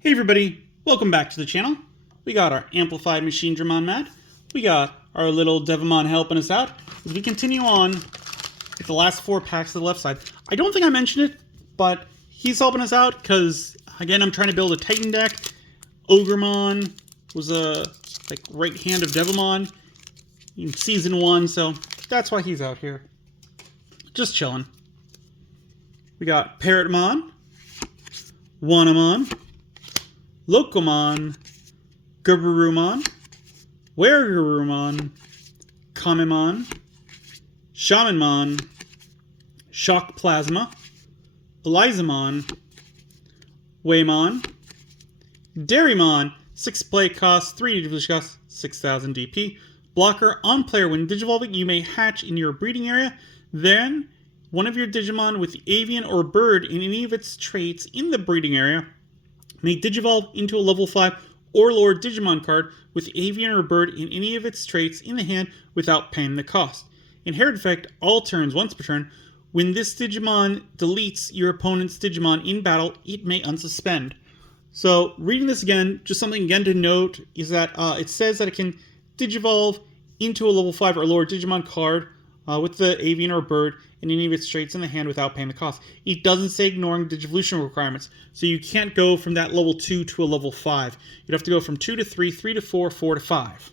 Hey everybody, welcome back to the channel. We got our Amplified Machine Dramon Mad. We got our little Devimon helping us out as we continue on with the last 4 packs to the left side. I don't think I mentioned it, but he's helping us out because, again, I'm trying to build a Titan deck. Ogremon was a right hand of Devimon in Season 1, so that's why he's out here. Just chilling. We got Parrotmon, Wanamon, Locomon, Garurumon, Weregarurumon, Kamemon, Shamanmon, Shock Plasma, Elizamon, Waymon, Dairymon, 6 play cost, 3 Digivolve cost, 6,000 DP. Blocker, on player when Digivolving, you may hatch in your breeding area. Then, one of your Digimon with avian or bird in any of its traits in the breeding area may Digivolve into a level 5 or lower Digimon card with avian or bird in any of its traits in the hand without paying the cost. Inherit effect, all turns once per turn. When this Digimon deletes your opponent's Digimon in battle, it may unsuspend. So, reading this again, just something again to note is that it says that it can Digivolve into a level 5 or lower Digimon card with the avian or bird in any of its traits in the hand without paying the cost. It doesn't say ignoring Digivolution requirements, so you can't go from that level 2 to a level 5. You'd have to go from 2 to 3, 3 to 4, 4 to 5.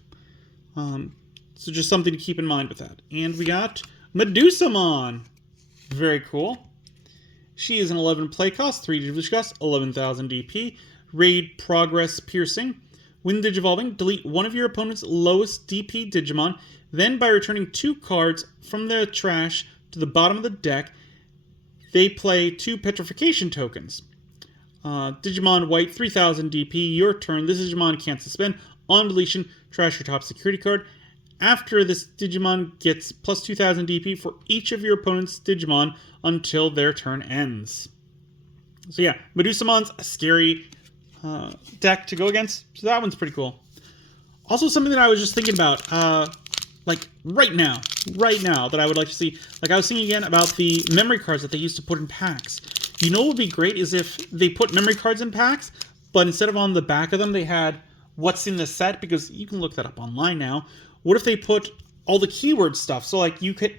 So just something to keep in mind with that. And we got Medusamon. Very cool. She is an 11 play cost, 3 Digivolution cost, 11,000 DP. Raid Progress Piercing. When Digivolving, delete one of your opponent's lowest DP Digimon. Then, by returning 2 cards from their trash to the bottom of the deck, they play 2 Petrification tokens. Digimon White, 3,000 DP, your turn. This Digimon can't suspend. On deletion, trash your top security card. After this Digimon gets plus 2,000 DP for each of your opponent's Digimon until their turn ends. So yeah, Medusamon's a scary deck to go against, so that one's pretty cool. Also, something that I was just thinking about, like right now that I would like to see, like I was thinking again about the memory cards that they used to put in packs. You know what would be great is if they put memory cards in packs, but instead of on the back of them, they had what's in the set, because you can look that up online now. What if they put all the keyword stuff? So like you could,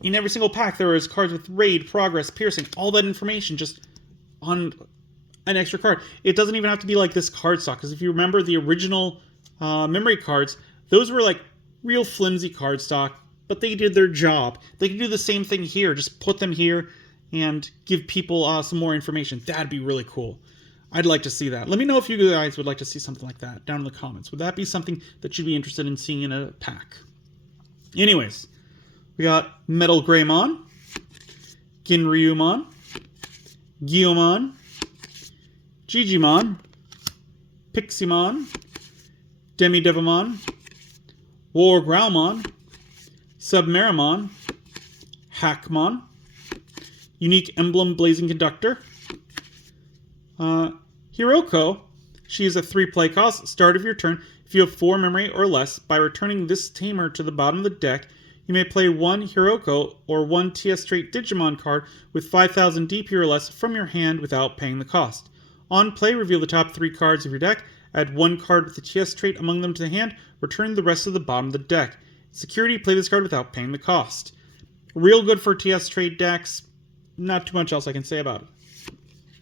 in every single pack, there is cards with raid, progress, piercing, all that information just on an extra card. It doesn't even have to be like this card stock, because if you remember the original memory cards, those were like real flimsy card stock, but they did their job. They could do the same thing here, just put them here and give people some more information. That'd be really cool. I'd like to see that. Let me know if you guys would like to see something like that down in the comments. Would that be something that you'd be interested in seeing in a pack? Anyways, we got Metal Greymon, Ginryumon, Gyomon, Gigimon, Piximon, Demidevimon, War Growlmon, Submarimon, Hackmon, Unique Emblem Blazing Conductor, Hiroko. She is a 3 play cost, start of your turn. If you have 4 memory or less, by returning this tamer to the bottom of the deck, you may play 1 Hiroko or 1 TS trait Digimon card with 5,000 DP or less from your hand without paying the cost. On play, reveal the top 3 cards of your deck, add 1 card with the TS trait among them to the hand, return the rest to the bottom of the deck. Security, play this card without paying the cost. Real good for TS trait decks, not too much else I can say about it.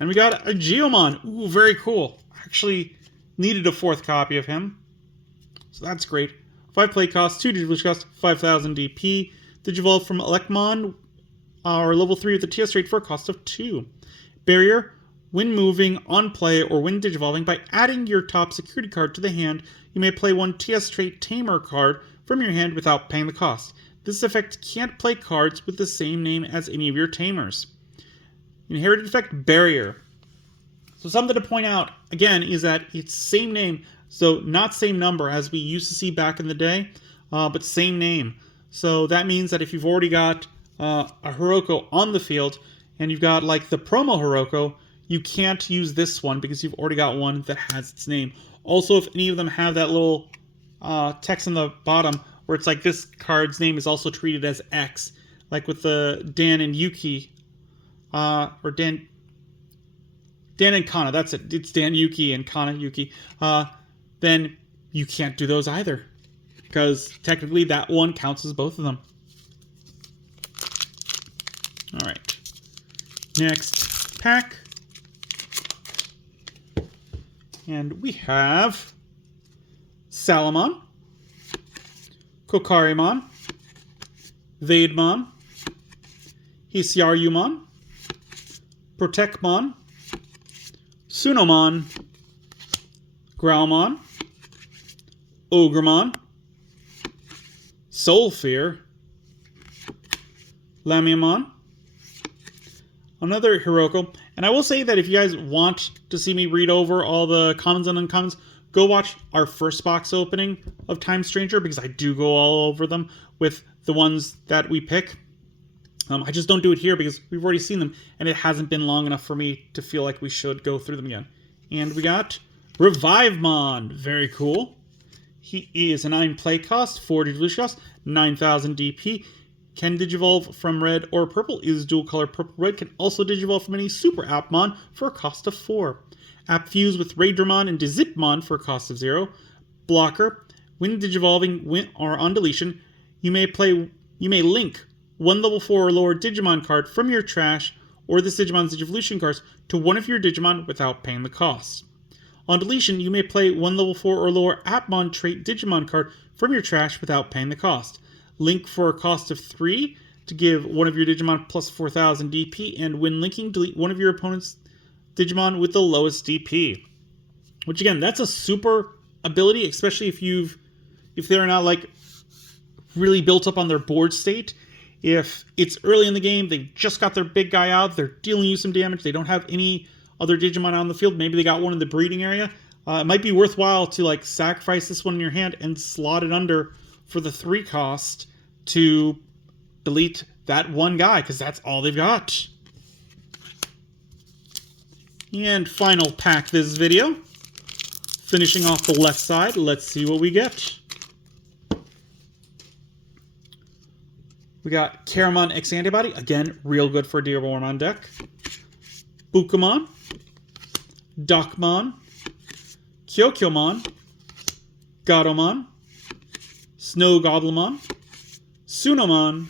And we got a Geomon. Ooh, very cool. Actually needed a 4th copy of him, so that's great. 5 play cost, 2 Digivolve cost, 5,000 DP. Digivolve from Elecmon, or level 3 with the TS trait for a cost of 2. Barrier, when moving, on play, or when Digivolving, by adding your top security card to the hand, you may play 1 TS trait Tamer card from your hand without paying the cost. This effect can't play cards with the same name as any of your Tamers. Inherited effect, Barrier. So something to point out, again, is that it's same name, so not same number as we used to see back in the day, but same name. So that means that if you've already got a Hiroko on the field, and you've got like the promo Hiroko, you can't use this one because you've already got one that has its name. Also, if any of them have that little text on the bottom where it's like this card's name is also treated as X, like with the Dan and Yuki, or Dan Dan and Kana, that's it. It's Dan Yuki and Kana Yuki. Then you can't do those either. Because technically that one counts as both of them. Alright. Next pack. And we have Salamon, Kokarimon, Vademon, Hisiaryumon, Protectmon, Sunomon, Growlmon, Ogremon, Soulfear, Lamiamon, another Hiroko. And I will say that if you guys want to see me read over all the commons and uncommons, go watch our first box opening of Time Stranger, because I do go all over them with the ones that we pick. I just don't do it here because we've already seen them, and it hasn't been long enough for me to feel like we should go through them again. And we got Revivemon. Very cool. He is a 9 play cost, 4 Digivolution cost, 9,000 DP. Can Digivolve from red or purple, is dual color purple-red, can also Digivolve from any Super Appmon for a cost of 4. App Fuse with Raidramon and Dizipmon for a cost of 0. Blocker, when Digivolving or on deletion, you may link one level 4 or lower Digimon card from your trash or this Digimon's Digivolution cards to one of your Digimon without paying the cost. On deletion, you may play one level 4 or lower Appmon trait Digimon card from your trash without paying the cost. Link for a cost of 3 to give one of your Digimon plus 4,000 DP, and when linking, delete one of your opponent's Digimon with the lowest DP. Which again, that's a super ability, especially if they're not like really built up on their board state. If it's early in the game, they just got their big guy out, they're dealing you some damage, they don't have any other Digimon on the field, maybe they got one in the breeding area, it might be worthwhile to like sacrifice this one in your hand and slot it under for the 3 cost to delete that one guy, because that's all they've got. And final pack this video. Finishing off the left side, let's see what we get. We got Caramon X Antibody, again, real good for a Digimon deck. Bukamon, Docmon, Kyokyomon, Gatomon, Snow Godlemon, Sunomon,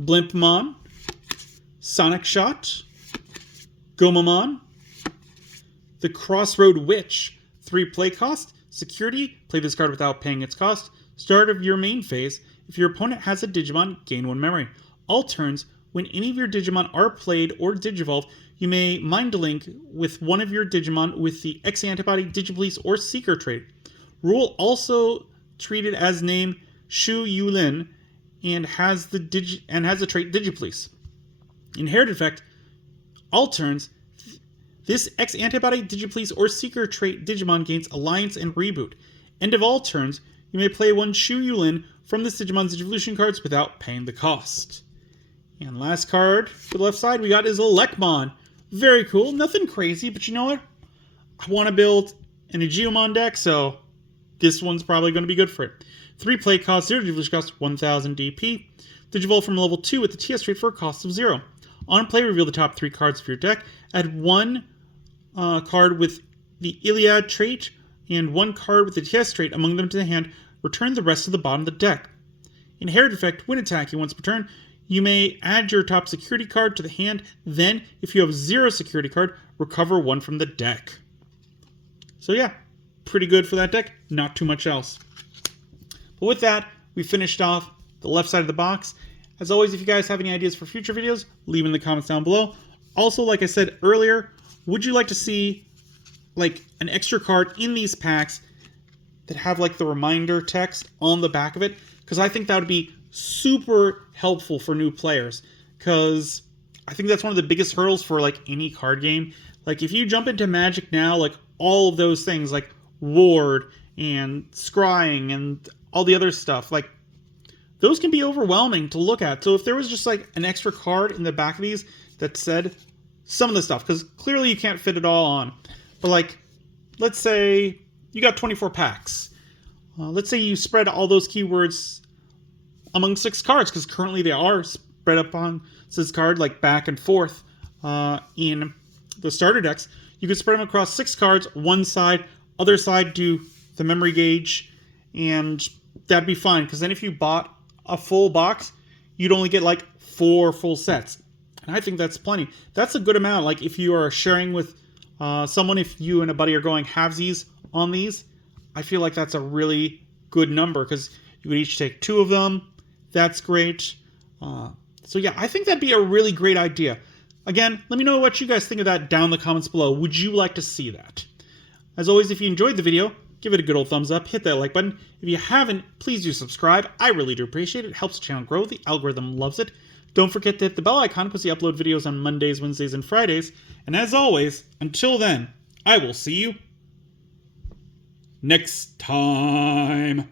Blimpmon, Sonic Shot, Gomamon, the Crossroad Witch, 3 play cost, security, play this card without paying its cost, start of your main phase, if your opponent has a Digimon, gain 1 memory. All turns, when any of your Digimon are played or Digivolve, you may Mind Link with one of your Digimon with the X Antibody, Digipolice, or Seeker trait. Rule also treated as name Shu Yulin and has the trait Digipolice. Inherited effect, all turns, this X Antibody, Digipolice, or Seeker trait Digimon gains Alliance and Reboot. End of all turns, you may play one Shu Yulin from this Digimon's Digivolution cards without paying the cost. And last card for the left side we got is Elecmon. Very cool, nothing crazy, but you know what? I want to build an Aegeomon deck, so this one's probably going to be good for it. 3 play cost, 0 Digivolution cost, 1,000 DP. Digivolve from level 2 with the TS trait for a cost of 0. On play, reveal the top 3 cards of your deck. Add 1 card with the Iliad trait and 1 card with the TS trait among them to the hand. Return the rest to the bottom of the deck. Inherit effect, when attacking once per turn, you may add your top security card to the hand. Then, if you have 0 security card, recover 1 from the deck. So yeah, pretty good for that deck. Not too much else. But with that, we finished off the left side of the box. As always, if you guys have any ideas for future videos, leave in the comments down below. Also, like I said earlier, would you like to see like an extra card in these packs that have like the reminder text on the back of it? Because I think that would be super helpful for new players. Because I think that's one of the biggest hurdles for like any card game. Like if you jump into Magic now, like all of those things like Ward and Scrying and all the other stuff, like those can be overwhelming to look at. So if there was just like an extra card in the back of these that said some of the stuff, because clearly you can't fit it all on. But like, let's say you got 24 packs. Let's say you spread all those keywords among 6 cards, because currently they are spread up on 6 cards, like back and forth in the starter decks, you could spread them across 6 cards, one side, other side do the memory gauge, and that'd be fine. Because then if you bought a full box, you'd only get like 4 full sets. And I think that's plenty. That's a good amount. Like if you are sharing with someone, if you and a buddy are going halvesies on these, I feel like that's a really good number because you would each take 2 of them. That's great. So yeah, I think that'd be a really great idea. Again, let me know what you guys think of that down in the comments below. Would you like to see that? As always, if you enjoyed the video, give it a good old thumbs up, hit that like button. If you haven't, please do subscribe. I really do appreciate it. It helps the channel grow. The algorithm loves it. Don't forget to hit the bell icon because we upload videos on Mondays, Wednesdays, and Fridays. And as always, until then, I will see you next time.